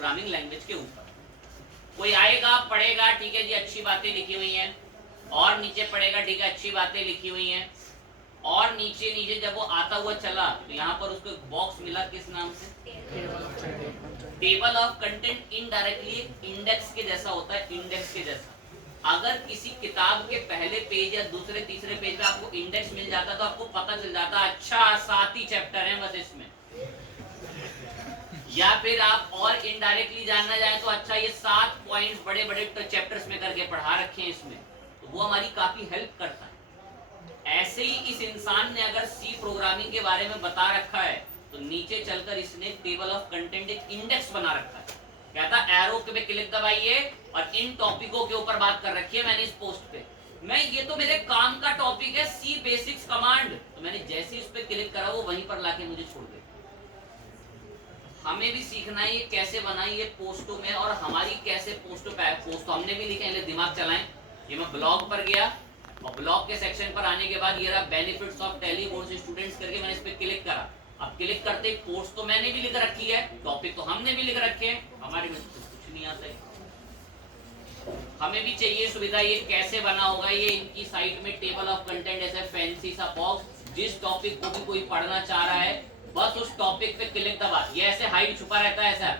Programming language के ऊपर। कोई आएगा पढ़ेगा, ठीक है जी अच्छी बातें लिखी हुई हैं, और नीचे पढ़ेगा, ठीक है अच्छी बातें लिखी हुई हैं, और नीचे नीचे जब वो आता हुआ चला तो यहाँ पर उसको एक बॉक्स मिला, किस नाम से? Table of content. Indirectly index के जैसा होता है, इंडेक्स के जैसा। अगर किसी किताब के पहले पेज या दूसरे तीसरे पेज पे आपको इंडेक्स मिल जाता तो आपको पता चल जाता अच्छा 7 ही चैप्टर हैं बस इसमें। या फिर आप और इनडायरेक्टली जानना चाहे तो अच्छा ये 7 पॉइंट्स बड़े बड़े चैप्टर्स में करके पढ़ा रखे हैं इसमें, तो वो हमारी काफी हेल्प करता है। ऐसे ही इस इंसान ने अगर सी प्रोग्रामिंग के बारे में बता रखा है तो नीचे चलकर इसने टेबल ऑफ कंटेंट एक इंडेक्स बना रखा है। कहता एरो पे क्लिक दबाइए और इन टॉपिकों के ऊपर बात कर रखी है मैंने इस पोस्ट पे। मैं ये तो मेरे काम का टॉपिक है सी बेसिक्स कमांड, तो मैंने जैसे इस पे क्लिक करा वो वहीं पर लाके मुझे छोड़ दिया। हमें भी सीखना है ये कैसे बनाई ये पोस्टों में, और हमारी कैसे पोस्टों पे पोस्ट तो हमने भी लिखे हैं, दिमाग चलाएं। ये मैं ब्लॉग पर गया और ब्लॉग के सेक्शन पर आने के बाद ये रहा benefits of tally course students करके मैंने इस पे क्लिक करा। अब क्लिक करते पोस्ट तो मैंने भी लिख रखी है, टॉपिक तो हमने भी लिख रखे हैं, हमारे में कुछ नहीं आता है। हमें भी चाहिए सुविधा, ये कैसे बना होगा, ये इनकी साइट में टेबल ऑफ कंटेंट ऐसे फैंसी सा बॉक्स, जिस टॉपिक को भी कोई पढ़ना चाह रहा है बस उस टॉपिक पे क्लिक दबा, ये ऐसे हाइड छुपा रहता है ऐसा।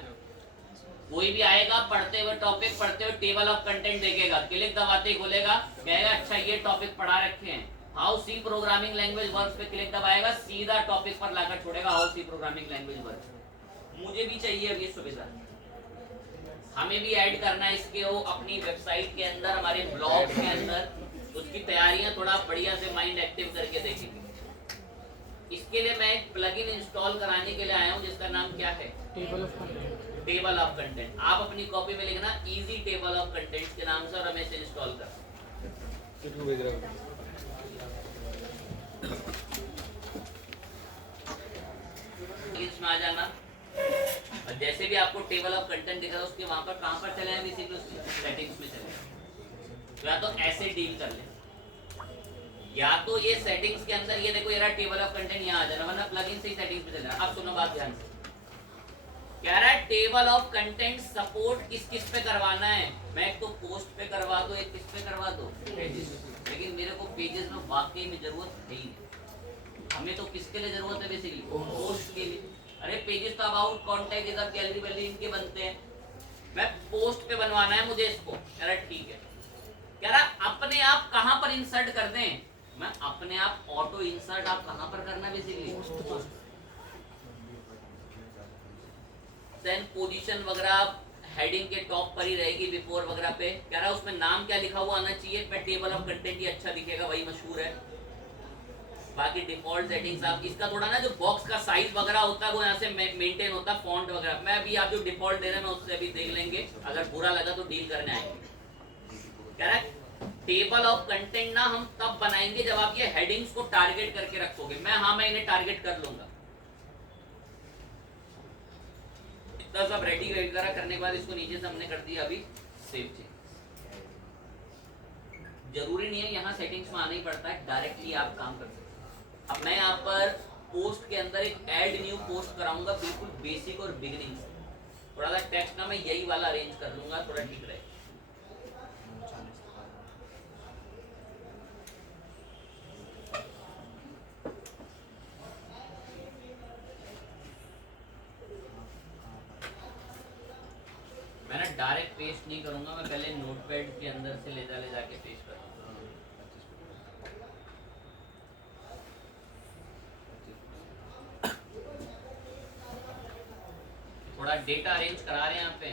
कोई भी आएगा पढ़ते हुए टॉपिक पढ़ते हुए टेबल ऑफ कंटेंट देखेगा, क्लिक दबाते ही खोलेगा, कहेगा अच्छा ये टॉपिक पढ़ा रखे हैं, how C programming language works पे क्लिक दबाएगा, सीधा टॉपिक पर लाकर छोड़ेगा how C programming language works. मुझे भी चाहिए अब ये सुविधा, हमें भी ऐड करना है इसके वो अपनी वेबसाइट के अंदर, हमारे ब्लॉग के अंदर। उसकी तैयारियां थोड़ा बढ़िया से माइंड एक्टिव करके देखेंगे। इसके लिए मैं एक प्लगइन इंस्टॉल कराने के लिए आया हूं जिसका नाम क्या है? Table of content. Table of content. आप अपनी कॉपी में लिखना इजी टेबल ऑफ कंटेंट्स के नाम से और हमें इसे इंस्टॉल कर। इसमें आ जाना और जैसे भी आपको टेबल ऑफ कंटेंट दिखा उसके वहां पर कहां पर चले जाए, सेटिंग्स में चले, या तो ऐसे डील कर ले, या तो ये सेटिंग्स के अंदर ये देखो, ये रहा टेबल ऑफ कंटेंट, यहाँ आ जाना, वरना प्लगइन से ही सेटिंग्स पे चल रहा है। अब सुनो बात ध्यान से, कह रहा है टेबल ऑफ कंटेंट सपोर्ट किस पे करवाना है। मैं एक तो पोस्ट पे करवा दो, एक किस पे करवा दो, पेजेस। लेकिन मेरे को पेजेस में वाकई में जरूरत है ही, हमें तो किसके लिए जरूरत है बेसिकली, पोस्ट के लिए। अरे पेजेस तो अबाउट, कॉन्टैक्ट, ये सब गैलरी वैलरी इनके बनते हैं, मैं पोस्ट पे बनवाना है मुझे इसको। कह रहा ठीक है, कह रहा अपने आप कहां पर इंसर्ट कर दें, मैं अपने आप ऑटो इंसर्ट आप कहां पर करना बेसिकली, देन पोजीशन वगैरह हेडिंग के टॉप पर ही रहेगी, बिफोर वगैरह पे। कह रहा उसमें नाम क्या लिखा हुआ आना चाहिए, मैं टेबल ऑफ कंटेंट ही अच्छा दिखेगा, वही मशहूर है। बाकी डिफॉल्ट सेटिंग्स आप इसका थोड़ा ना जो बॉक्स का साइज वगैरह होता है वो यहाँ से मेंटेन होता है, फॉन्ट वगैरह मैं अभी आप जो डिफॉल्ट दे रहे हैं मैं उससे अभी देख लेंगे, अगर बुरा लगा तो डील करने आएंगे। कह रहा है टेबल ऑफ कंटेंट ना हम तब बनाएंगे जब आप ये हेडिंग्स को टारगेट करके रखोगे। मैं इन्हें टारगेट कर लूंगा। इतना सब रेडी वगैरह करने के बाद इसको नीचे से हमने कर दिया अभी सेव चेंज। जरूरी नहीं है यहाँ सेटिंग्स में आना ही पड़ता है, डायरेक्टली आप काम कर सकते हैं। अब मैं यहाँ पर पोस्ट के अंदर एक ऐड न्यू पोस्ट कराऊंगा, बिल्कुल बेसिक और बिगिनिंग से। थोड़ा सा टेक्स्ट ना मैं यही वाला अरेंज कर लूंगा, थोड़ा ठीक रहेगा। मैं ना डायरेक्ट पेस्ट नहीं करूंगा, मैं पहले नोटपैड के अंदर से ले जाके पेस्ट करूंगा। थोड़ा डेटा अरेंज करा रहे हैं यहाँ पे।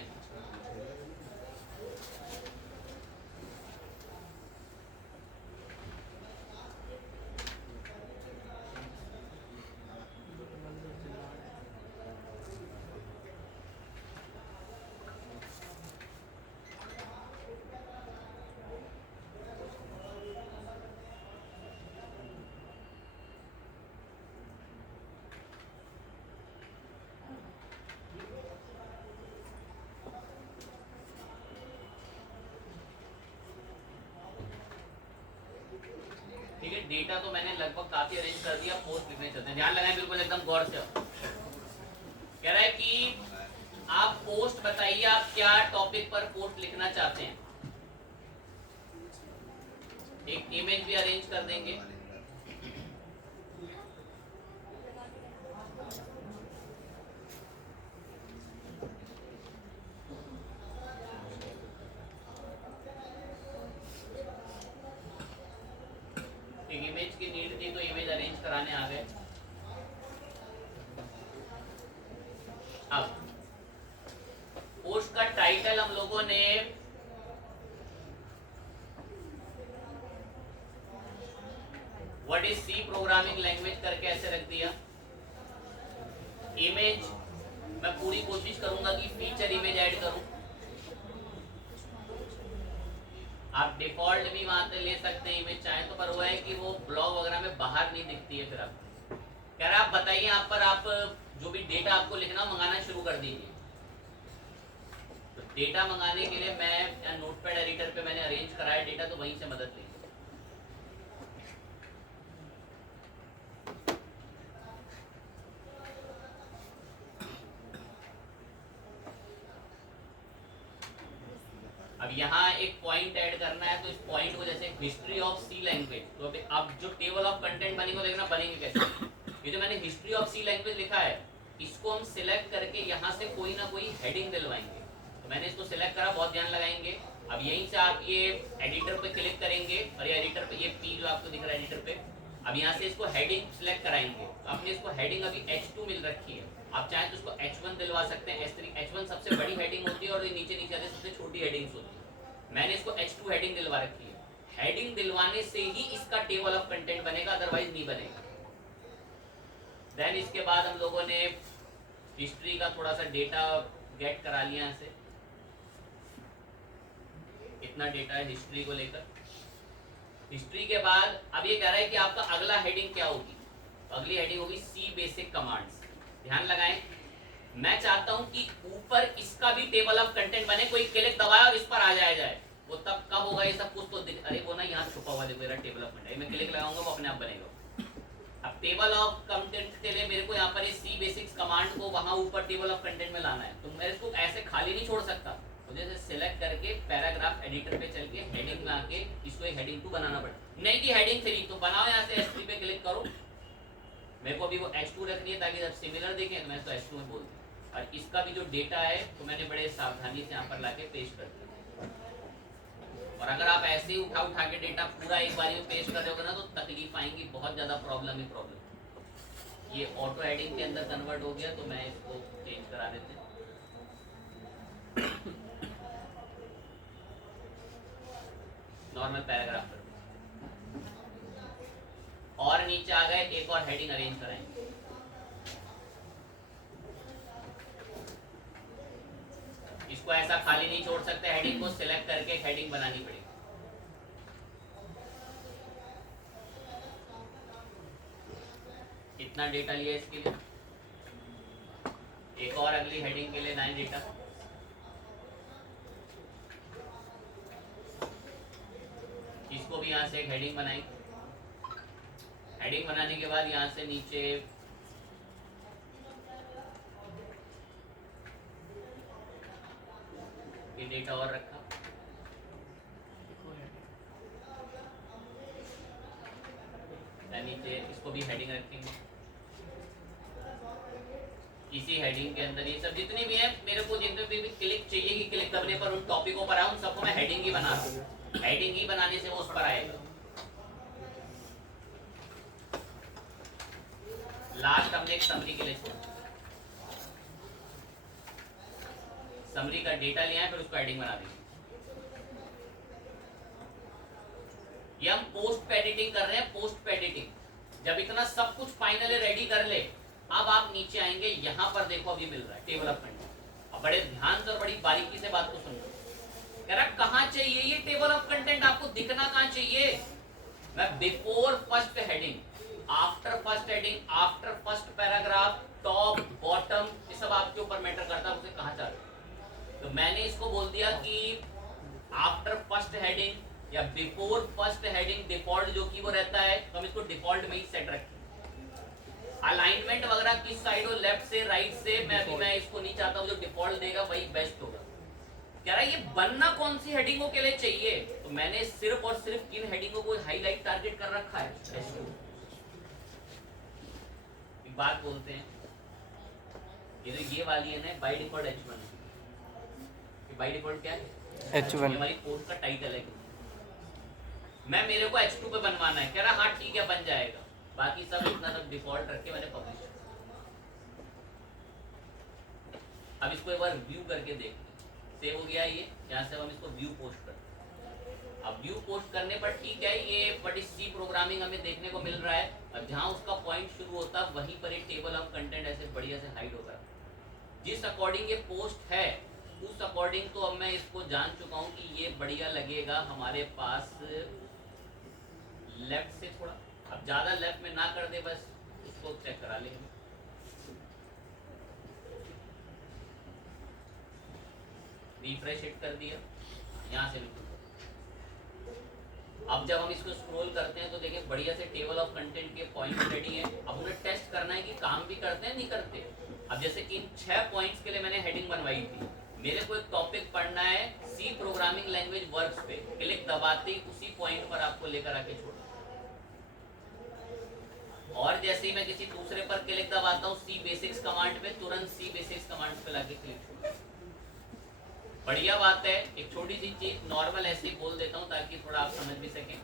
ठीक है, डेटा तो मैंने लगभग काफी अरेंज कर दिया, पोस्ट लिखने चलते हैं। ध्यान लगाएं बिल्कुल एकदम गौर से। कह रहा है कि आप पोस्ट बताइए, आप क्या टॉपिक पर पोस्ट लिखना चाहते हैं। एक इमेज भी अरेंज कर देंगे। एक इमेज की नीड थी तो इमेज अरेंज कराने आ गए। अब पोस्ट का टाइटल हम लोगों ने what is C programming language करके ऐसे रख दिया। इमेज मैं पूरी कोशिश करूंगा कि फीचर इमेज ऐड करूं। आप डिफॉल्ट भी वहां से ले सकते हैं इमेज चाहे तो, पर वो है कि वो ब्लॉग वगैरह में बाहर नहीं दिखती है। फिर आप कह रहे आप बताइए, यहाँ पर आप जो भी डेटा आपको लिखना मंगाना शुरू कर दीजिए। तो डेटा मंगाने के लिए मैं यहाँ नोटपैड एडिटर पे मैंने अरेंज कराया डेटा, तो वहीं से मदद लेंगे। अब यहाँ एक पॉइंट ऐड करना है, तो इस पॉइंट को जैसे हिस्ट्री ऑफ सी लैंग्वेज, तो अब जो टेबल ऑफ कंटेंट बनेंगे देखना बनेंगे कैसे। ये जो मैंने हिस्ट्री ऑफ सी लैंग्वेज लिखा है, इसको हम सिलेक्ट करके यहाँ से कोई ना कोई हेडिंग दिलवाएंगे। तो मैंने इसको सिलेक्ट करा, बहुत ध्यान लगाएंगे। अब यहीं से आप ये एडिटर पे क्लिक करेंगे और ये एडिटर पे ये पी जो आपको दिख रहा है एडिटर पे, अब यहाँ से इसको हेडिंग सिलेक्ट कराएंगे। तो आपने इसको हेडिंग अभी H2 मिल रखी है, आप चाहें तो इसको H1 दिलवा सकते हैं, H3। H1 सबसे बड़ी हेडिंग होती है और नीचे नीचे आते सबसे छोटी हेडिंग्स होती है। मैंने इसको H2 हेडिंग दिलवा रखी है। हेडिंग दिलवाने से ही इसका टेबल ऑफ कंटेंट बनेगा, अदरवाइज नहीं बनेगा। देन इसके बाद हम लोगों ने हिस्ट्री का थोड़ा सा डेटा गेट करा लिया यहाँ से। इतना डेटा है हिस्ट्री को लेकर। हिस्ट्री के बाद अब ये कह रहा है कि आपका अगला हेडिंग क्या होगी। तो अगली हेडिंग होगी सी बेसिक कमांड्स। ध्यान लगाएं, मैं चाहता हूं कि ऊपर इसका भी टेबल ऑफ कंटेंट बने, कोई क्लिक दबाए और इस पर आ जाए। वो तब कब होगा ये सब कुछ तो अरे वो ना यहाँ छुपा हुआ देखो मेरा टेबल ऑफ कंटेंट, मैं क्लिक लगाऊंगा वो अपने आप बनेगा। अब टेबल ऑफ कंटेंट के लिए मेरे को यहाँ पर सी बेसिक्स कमांड को वहां ऊपर टेबल ऑफ कंटेंट में लाना है। तो मैं इसको ऐसे खाली नहीं छोड़ सकता, मुझे इसे सिलेक्ट करके पैराग्राफ एडिटर पे चल के हेडिंग में आके इसको एक हेडिंग 2 बनाना पड़ेगा। नहीं कि हेडिंग 3 तो बनाओ, यहाँ से H3 पे क्लिक करो। मेरे को अभी वो H2 रखनी है ताकि जब सिमिलर देखें तो मैं इसको H2 में बोल दूँ। और इसका भी जो डेटा है तो मैंने बड़े सावधानी से यहाँ पर लाके पेस्ट कर दिया। और अगर आप ऐसे ही उठा के डेटा पूरा एक बार में पेस्ट कर रहे हो ना तो तकलीफ आएंगी, बहुत ज़्यादा प्रॉब्लम ही प्रॉब्लम। ये ऑटो हेडिंग के अंदर कन्वर्ट हो गया, तो मैं इसको चेंज करा देते हैं। नॉर्मल पैराग्राफ पर और नीचे आ गए, एक और हेडिंग अरेंज कराएंगे। इसको ऐसा खाली नहीं छोड़ सकते, हेडिंग को सिलेक्ट करके एक हेडिंग बनानी पड़ेगी। इतना डेटा लिया इसके लिए, एक और अगली हेडिंग के लिए 9 डेटा। इसको भी यहाँ से एक हेडिंग बनाई। हेडिंग बनाने के बाद यहाँ से नीचे ये डेटा और रखा। नीचे इसको भी हेडिंग रखेंगे। इसी हेडिंग के अंदर ये सब जितने भी है, मेरे को जितने भी क्लिक चाहिए कि क्लिक करने पर उन टॉपिकों पर आऊं, सबको मैं हेडिंग ही बना दूं। हेडिंग ही बनाने से वो उस पर आएगा। लास्ट हमने एक समरी के लिए छोड़ा, समरी का डेटा लिया है, फिर उसको हेडिंग बना देंगे। ये हम पोस्ट पे एडिटिंग कर रहे हैं। पोस्ट पे एडिटिंग जब इतना सब कुछ फाइनली रेडी कर ले, अब आप नीचे आएंगे, यहाँ पर देखो अभी मिल रहा है टेबल ऑफ कंटेंट। अब बड़े ध्यान से और बड़ी बारीकी से बात को समझो। कह रहा कहाँ चाहिए ये टेबल ऑफ कंटेंट, आपको दिखना कहाँ चाहिए। मैं before first heading, after first heading, after first paragraph, top bottom, ये सब आपके ऊपर मैटर करता है, उसे कहाँ चाहते। तो मैंने इसको बोल दिया कि आफ्टर फर्स्ट हेडिंग या बिफोर फर्स्ट हेडिंग डिफॉल्ट जो कि वो रहता है, तो हम इसको डिफॉल्ट में ही सेट रखें। अलाइनमेंट वगैरह किस साइड हो, लेफ्ट से राइट से, मैं इसको नहीं चाहता हूँ, जो डिफॉल्ट देगा वही बेस्ट होगा। कह रहा है ये बनना कौन सी हेडिंगों के लिए चाहिए, तो मैंने सिर्फ और सिर्फ किन हेडिंगों को हाईलाइट टारगेट कर रखा है। एक बात बोलते हैं, ये वाली है ना by default H1, by default क्या है H1, हमारी पोस्ट का टाइटल है। मैं मेरे को H2 पे बनवाना है, कह रहा हाँ ठीक है बन जाएगा, बाकी सब इतना सब डिफॉल्ट रख के मैंने पब्लिश। अब इसको एक बार व्यू करके देखते हैं, सेव हो गया ये, यहाँ से हम इसको व्यू पोस्ट करते हैं। अब व्यू पोस्ट करने पर ठीक है, ये बट सी प्रोग्रामिंग हमें देखने को मिल रहा है। अब जहाँ उसका पॉइंट शुरू होता है वहीं पर एक टेबल ऑफ कंटेंट ऐसे बढ़िया से हाइड होगा। जिस अकॉर्डिंग ये पोस्ट है उस अकॉर्डिंग तो अब मैं इसको जान चुका हूँ कि ये बढ़िया लगेगा हमारे पास लेफ्ट से थोड़ा, अब ज़्यादा लेफ्ट में ना कर दे, बस इसको चेक करा लेंगे। रिफ्रेश हिट कर दिया, यहाँ से बिल्कुल। अब जब हम इसको स्क्रॉल करते हैं तो देखिए बढ़िया से टेबल ऑफ कंटेंट के पॉइंट रेडी है। अब उन्हें टेस्ट करना है कि काम भी करते हैं नहीं करते। अब जैसे इन 6 पॉइंट्स के लिए मैंने हेडिंग बनवाई थी, मेरे को एक टॉपिक पढ़ना है सी प्रोग्रामिंग लैंग्वेज वर्क्स पे, क्लिक दबाते ही उसी पॉइंट पर आपको लेकर आके छोड़, और जैसे ही मैं किसी दूसरे पर क्लिक दबाता हूँ सी बेसिक्स कमांड पे, तुरंत सी बेसिक्स कमांड पे लाके क्लिक। बढ़िया बात है। एक छोटी सी चीज नॉर्मल ऐसे ही बोल देता हूँ ताकि थोड़ा आप समझ भी सकें।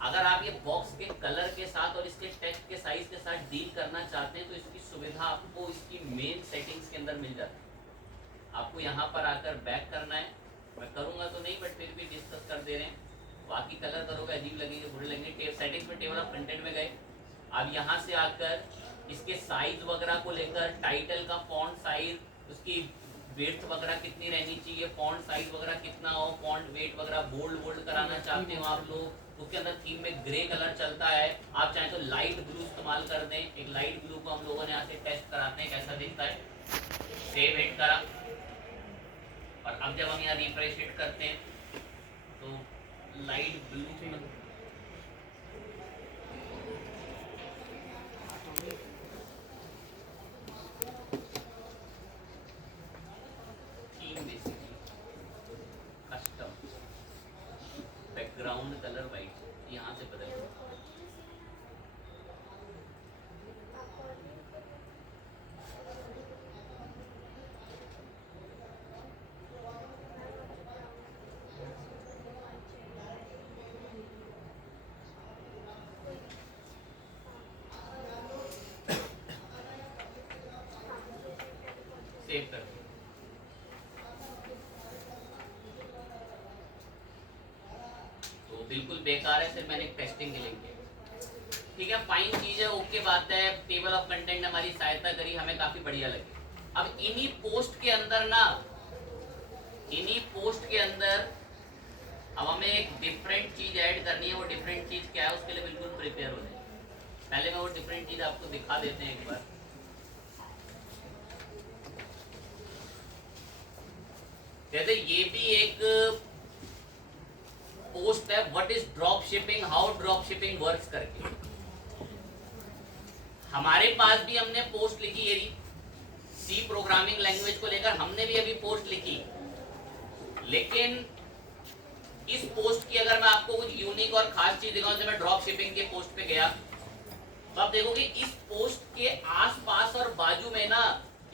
अगर आप ये बॉक्स के कलर के साथ और इसके टेक्स्ट के साइज के साथ डील करना चाहते हैं तो इसकी सुविधा आपको इसकी मेन सेटिंग्स के अंदर मिल जाती है। आपको यहाँ पर आकर बैक करना है, मैं करूँगा तो नहीं बट फिर भी डिस्कस कर दे रहे हैं। बाकी कलर करोगे अजीब लगेंगे, बुरे लगेंगे। सेटिंग्स में टेबल ऑफ कंटेंट में गए, अब यहाँ से आकर इसके साइज वगैरह को लेकर टाइटल का फॉन्ट साइज, उसकी वेट वगैरह कितनी रहनी चाहिए, फॉन्ट साइज वगैरह कितना हो, फॉन्ट वेट वगैरह बोल्ड बोल्ड कराना चाहते हो आप लोग, उसके अंदर थीम में ग्रे कलर चलता है, आप चाहें तो लाइट ब्लू इस्तेमाल कर दें। एक लाइट ब्लू को हम लोगों ने यहाँ से टेस्ट कराते हैं कैसा दिखता है। सेव हिट करा, और अब जब हम यहाँ रिफ्रेश हिट करते हैं तो light blue background colour white यहाँ से बदल गया। सेव कर बिल्कुल बेकार है, सिर्फ मैंने टेस्टिंग के लिए किया। ठीक है, फाइन चीज है, ओके बात है। टेबल ऑफ कंटेंट हमारी सहायता करी, हमें काफी बढ़िया लगी। अब इन्हीं पोस्ट के अंदर ना, इन्हीं पोस्ट के अंदर अब हमें एक डिफरेंट चीज ऐड करनी है। वो डिफरेंट चीज क्या है उसके लिए बिल्कुल प्रिपेयर हो जाए। पहले मैं वो डिफरेंट चीज आपको दिखा देते हैं एक बार। जैसे ये भी एक पोस्ट है, what is drop shipping, how drop shipping works करके। हमारे पास भी हमने पोस्ट लिखी है सी प्रोग्रामिंग लैंग्वेज को लेकर, हमने भी अभी पोस्ट लिखी। लेकिन इस पोस्ट की अगर मैं आपको कुछ यूनिक और खास चीज दिखाऊं, जब मैं ड्रॉप शिपिंग के पोस्ट पे गया तो आप देखोगे इस पोस्ट के आसपास और बाजू में ना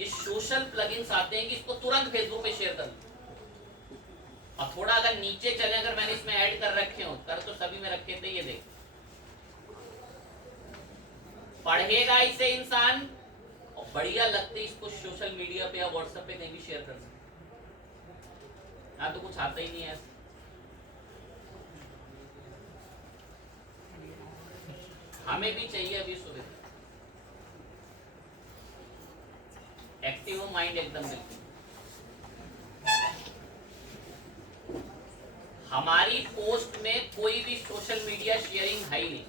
ये सोशल प्लगइन्स आते हैं कि इसको तुरंत फेसबुक पे शेयर कर लो। और थोड़ा अगर नीचे चले, अगर मैंने इसमें ऐड कर रखे हो, कर तो सभी में रखे थे, ये देख पढ़ेगा इसे इंसान और बढ़िया लगते इसको सोशल मीडिया पे या व्हाट्सएप पे कहीं भी शेयर कर सकते। यहाँ तो कुछ आता ही नहीं है। हमें भी चाहिए अभी सुविधा, एक्टिव माइंड एकदम बिल्कुल। हमारी पोस्ट में कोई भी सोशल मीडिया शेयरिंग है ही नहीं,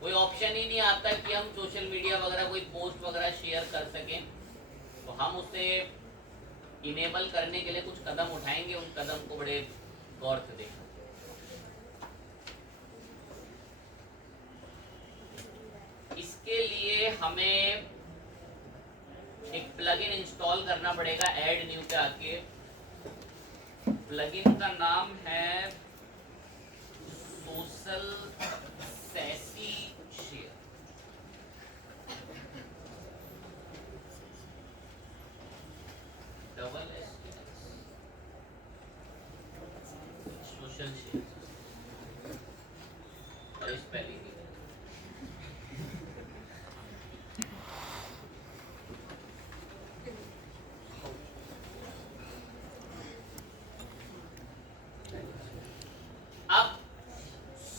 कोई ऑप्शन ही नहीं आता कि हम सोशल मीडिया वगैरह कोई पोस्ट वगैरह शेयर कर सकें। तो हम उसे इनेबल करने के लिए कुछ कदम उठाएंगे, उन कदम को बड़े गौर से देखें। हमें एक प्लगइन इंस्टॉल करना पड़ेगा। ऐड न्यू पे आके प्लगइन का नाम है social sassy share. Double S social share और स्पेलिंग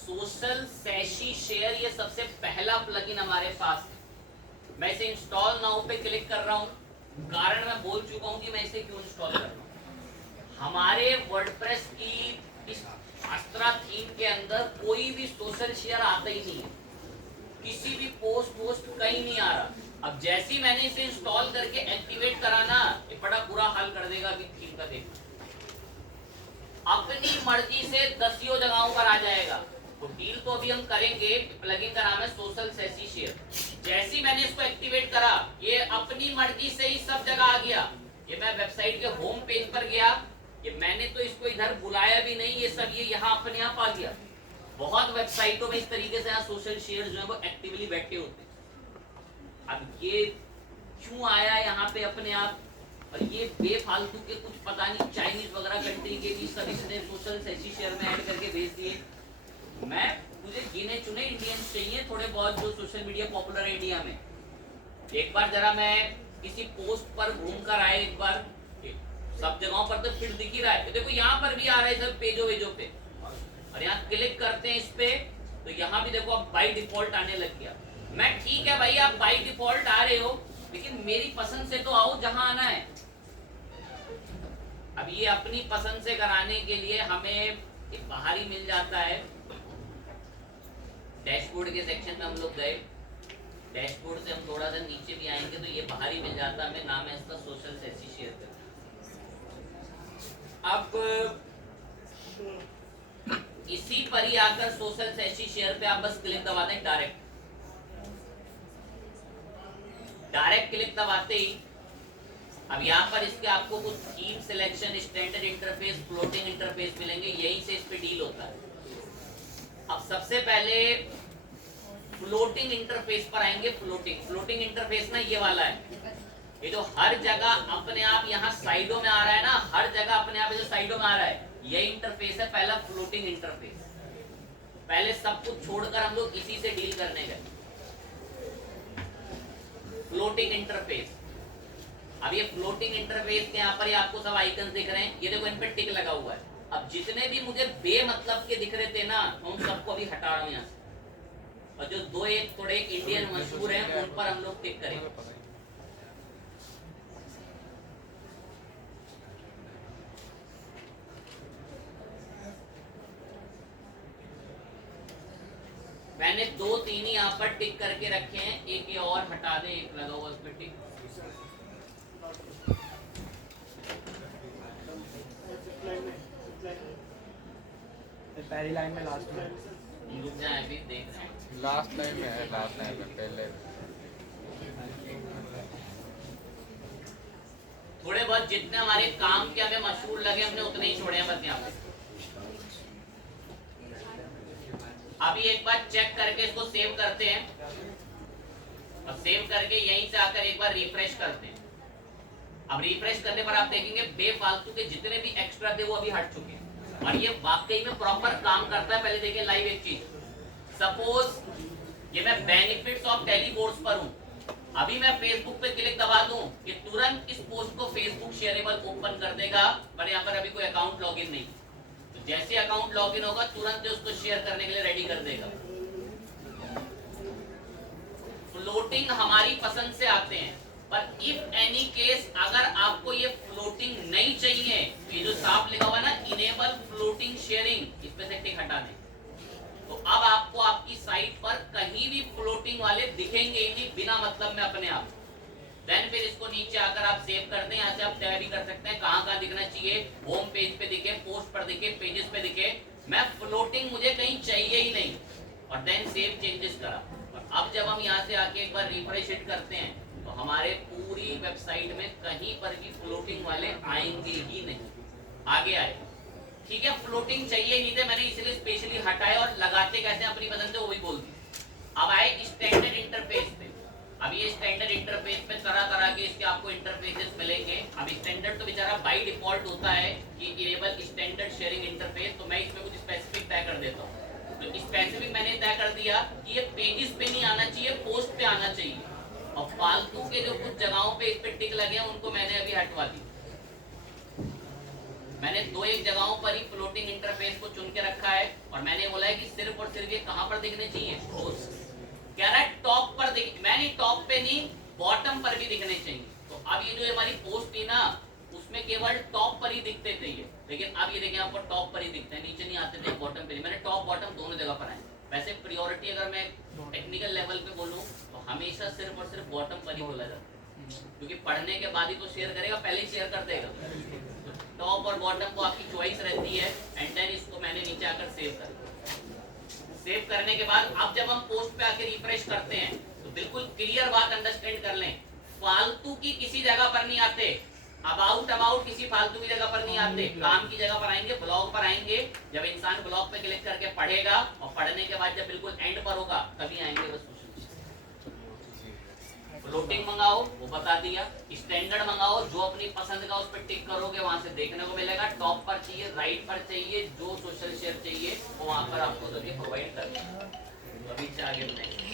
सोशल सैशी शेयर, ये सबसे पहला प्लगइन हमारे पास है। मैं इसे इंस्टॉल नाउ पे क्लिक कर रहा हूं। कारण मैं बोल चुका हूं कि मैं इसे क्यों इंस्टॉल कर रहा हूं। हमारे वर्डप्रेस की इस अस्त्रा थीम के अंदर कोई भी सोशल शेयर आता ही नहीं है, किसी भी पोस्ट कहीं नहीं आ रहा। अब जैसे ही मैंने इसे इंस्टॉल करके एक्टिवेट करा ना, ये बड़ा बुरा हाल कर देगा अभी थीम का। देखो अपनी मर्जी से 10 जगहों पर आ जाएगा। तो डील तो अभी हम करेंगे। प्लगइन का नाम है सोशल सैसी शेयर। जैसे ही मैंने इसको एक्टिवेट करा, ये अपनी मर्जी से ही सब जगह आ गया। ये मैं वेबसाइट के होम पेज पर गया, ये मैंने तो इसको इधर बुलाया भी नहीं, ये सब ये यहाँ अपने आप आ गया। बहुत वेबसाइटों में इस तरीके से यहाँ सोशल शेयर जो है वो एक्टिवली बैठे होते हैं। अब ये क्यों आया यहाँ पे अपने आप, और ये बेफालतू के कुछ पता नहीं चाइनीज वगैरह कंट्री के भी सब इसने सोशल सैसी शेयर में ऐड करके भेज दिए। मुझे गिने चुने इंडियंस चाहिए थोड़े बहुत जो सोशल मीडिया पॉपुलर है इंडिया में। एक बार जरा मैं किसी पोस्ट पर घूम कर आए, एक बार सब जगहों पर तो फिर दिख ही रहा है। देखो यहाँ पर भी आ रहा है सब पेजों वेजों पे, और यहाँ क्लिक करते हैं इस पे, तो यहाँ भी देखो अब बाई डिफॉल्ट आने लग गया। मैं ठीक है भाई, आप बाई डिफॉल्ट आ रहे हो, लेकिन मेरी पसंद से तो आओ जहां आना है। अब ये अपनी पसंद से कराने के लिए हमें एक बाहरी मिल जाता है। डैशबोर्ड के सेक्शन में हम लोग गए, डैशबोर्ड से हम थोड़ा सा नीचे भी आएंगे तो ये बाहरी मिल जाता है हमें। नाम है इसका सोशल सैसी शेयर। अब इसी पर ही आकर सोशल सैसी शेयर पे आप बस क्लिक दबाते हैं, डायरेक्ट क्लिक दबाते ही अब यहाँ पर इसके आपको कुछ theme selection, standard interface, floating interface मिलेंगे। यहीं से इस पे डील होता है। अब सबसे पहले फ्लोटिंग इंटरफेस पर आएंगे। फ्लोटिंग इंटरफेस ना ये वाला है, ये जो हर जगह अपने आप यहाँ साइडों में आ रहा है ना, हर जगह अपने आप जो साइडों में आ रहा है, ये इंटरफेस है पहला फ्लोटिंग इंटरफेस। पहले सब कुछ छोड़कर हम लोग इसी से डील करने गए। फ्लोटिंग इंटरफेस, अब ये फ्लोटिंग इंटरफेस के यहाँ पर ये आपको सब आइकन दिख रहे हैं। ये देखो इन पे टिक लगा हुआ है। अब जितने भी मुझे बेमतलब के दिख रहे थे ना, उन सबको अभी हटा रहा हूँ यहाँ से, और जो दो एक थोड़े इंडियन मशहूर हैं उन पर हम लोग टिक करेंगे। मैंने 2-3 ही यहाँ पर टिक करके रखे हैं, एक ये और हटा दे, एक लगा हुआ उसमें टिक। पहली लाइन में लास्ट में अभी देख रहे हैं, लास्ट लाइन में है, लास्ट लाइन में पहले। थोड़े बहुत जितने हमारे काम के हमें मशहूर लगे हमने उतने ही छोड़े हैं बस यहाँ पे। अभी एक बार चेक करके इसको सेव करते हैं, और सेव करके यहीं से आकर एक बार रिफ्रेश करते हैं। अब रिफ्रेश करने पर आप देखेंगे बेफालतू के जितने भी एक्स्ट्रा थे वो अभी हट चुके हैं, और ये वाकई में प्रॉपर काम करता है। पहले देखिए लाइव एक चीज, सपोज ये मैं बेनिफिट्स ऑफ टेली कोर्स पर हूँ, अभी मैं फेसबुक पे क्लिक दबा दूं, ये तुरंत इस पोस्ट को फेसबुक शेयरेबल ओपन कर देगा, पर यहाँ पर अभी कोई अकाउंट लॉगिन नहीं। तो जैसे अकाउंट लॉगिन होगा तुरंत उसको शेयर करने के लिए रेडी कर देगा। फ्लोटिंग हमारी पसंद से आते हैं, पर इफ एनी केस अगर आपको ये फ्लोटिंग नहीं चाहिए, तो ये जो साफ लिखा हुआ है ना इनेबल फ्लोटिंग शेयरिंग, इस पे से टिक हटा दें, तो अब आपको आपकी साइट पर कहीं भी फ्लोटिंग वाले दिखेंगे ही नहीं बिना मतलब में अपने आप। देन फिर इसको नीचे आकर आप सेव कर दें। यहाँ से आप तय भी कर सकते हैं कहाँ कहाँ दिखना चाहिए, होम पेज पे दिखे, पोस्ट पर दिखे, पेजेस पे दिखे। मैं फ्लोटिंग मुझे कहीं चाहिए ही नहीं, और देन सेव चेंजेस करा। और अब जब हम यहाँ से आके एक बार रिफ्रेश हिट करते हैं तो हमारे पूरी वेबसाइट में कहीं पर भी फ्लोटिंग वाले आएंगे ही नहीं, आगे आए। ठीक है, फ्लोटिंग चाहिए नहीं थे, मैंने इसलिए स्पेशली हटाए और लगाते कैसे अपनी पसंद से वो भी बोल दी। अब आए स्टैंडर्ड इंटरफेस पे। अब ये स्टैंडर्ड इंटरफेस पे तरह तरह के इसके आपको इंटरफेसेस मिलेंगे। अब स्टैंडर्ड तो बेचारा बाय डिफॉल्ट होता है कि इनेबल स्टैंडर्ड शेयरिंग इंटरफेस, तो मैं इसमें कुछ स्पेसिफिक तय कर देता हूँ। तो स्पेसिफिक मैंने तय कर दिया कि ये पेजेस पे नहीं आना चाहिए, पोस्ट पे आना चाहिए। और फालतू के जो कुछ जगहों पे इस पे टिक लगे हैं उनको मैंने अभी हटवा दी। मैंने 2-1 जगहों पर ही फ्लोटिंग इंटरफेस को चुन के रखा है और मैंने बोला है कि सिर्फ और सिर्फ ये कहां पर दिखने चाहिए, पोस्ट। कह रहा है टॉप पर दिख, मैंने टॉप पे नहीं बॉटम पर भी दिखने चाहिए। तो अब ये जो हमारी पोस्ट थी ना उसमें केवल टॉप पर ही दिखते थे ये, लेकिन अब ये देखिए आपको टॉप पर ही दिखते हैं, नीचे नहीं आते थे, बॉटम पे नहीं। मैंने टॉप बॉटम दोनों जगह पर आए। वैसे प्रायोरिटी अगर मैं टेक्निकल लेवल पे बोलूं तो हमेशा सिर्फ और सिर्फ बॉटम पर ही बोला जाता है, क्योंकि पढ़ने के बाद ही तो शेयर करेगा, पहले ही शेयर कर देगा। टॉप और बॉटम को आपकी चॉइस रहती है एंड देन इसको मैंने नीचे आकर सेव कर दिया। सेव करने के बाद अब जब हम पोस्ट पे आके रिफ्रेश करते हैं तो बिल्कुल क्लियर बात अंडरस्टैंड कर लें, फालतू की किसी जगह पर नहीं आते, अबाउट किसी फालतू की जगह पर नहीं आते, काम की जगह पर आएंगे, ब्लॉग पर आएंगे। जब इंसान ब्लॉग पे क्लिक करके पढ़ेगा और पढ़ने के बाद जब बिल्कुल एंड पर होगा तभी आएंगे बस। फ्लोटिंग मंगाओ वो बता दिया, स्टैंडर्ड मंगाओ जो अपनी पसंद का उस पर टिक करोगे वहां से देखने को मिलेगा। टॉप पर चाहिए, राइट पर चाहिए, जो सोशल शेयर चाहिए वो वहां पर आपको प्रोवाइड कर। अभी आगे बढ़ेंगे।